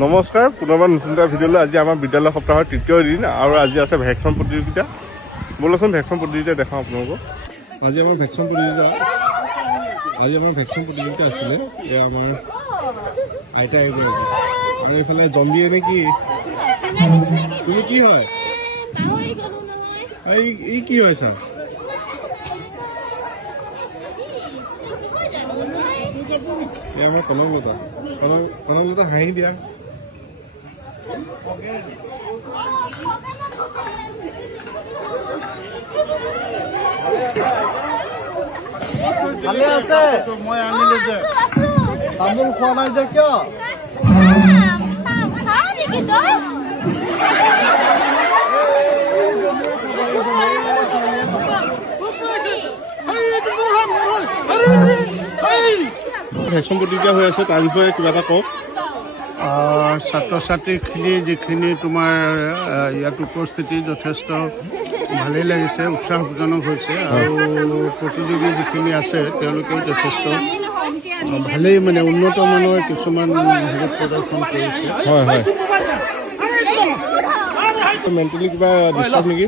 নমস্কাৰ, পুনৰবাৰ নতুন এটা ভিডিঅ'লৈ। আজি আমাৰ বিদ্যালয় সপ্তাহৰ তৃতীয় দিন আৰু আজি আছে ভেকচিন প্ৰতিযোগিতা। ব'লচোন ভেকচিন প্ৰতিযোগিতা দেখাওঁ আপোনালোকক। আজি আমাৰ ভেকচিন প্ৰতিযোগিতা আছিলে। এয়া আমাৰ আইতা এগৰাকী আৰু এইফালে জম্বিয়ে নে কি? তুমি কি হয়? এই কি হয় ছাৰ? এয়া আমাৰ কনকলতা হাঁহি দিয়া। ভালে আছে? মই আনিলো যে তামোল খোৱা নাই যে কিয়? ভেকচিন প্ৰতিক্ৰিয়া হৈ আছে, তাৰ বিষয়ে কিবা এটা কওক। ছাত্ৰ ছাত্ৰীখিনি যিখিনি তোমাৰ ইয়াত উপস্থিতি যথেষ্ট ভালেই লাগিছে, উৎসাহজনক হৈছে আৰু প্ৰতিযোগী যিখিনি আছে তেওঁলোকেও যথেষ্ট ভালেই মানে উন্নত মানৰ কিছুমান হেৰিত প্ৰদৰ্শন কৰিছে। হয় হয়, মেণ্টেলি কিবা ডিষ্টাৰ্ব নেকি?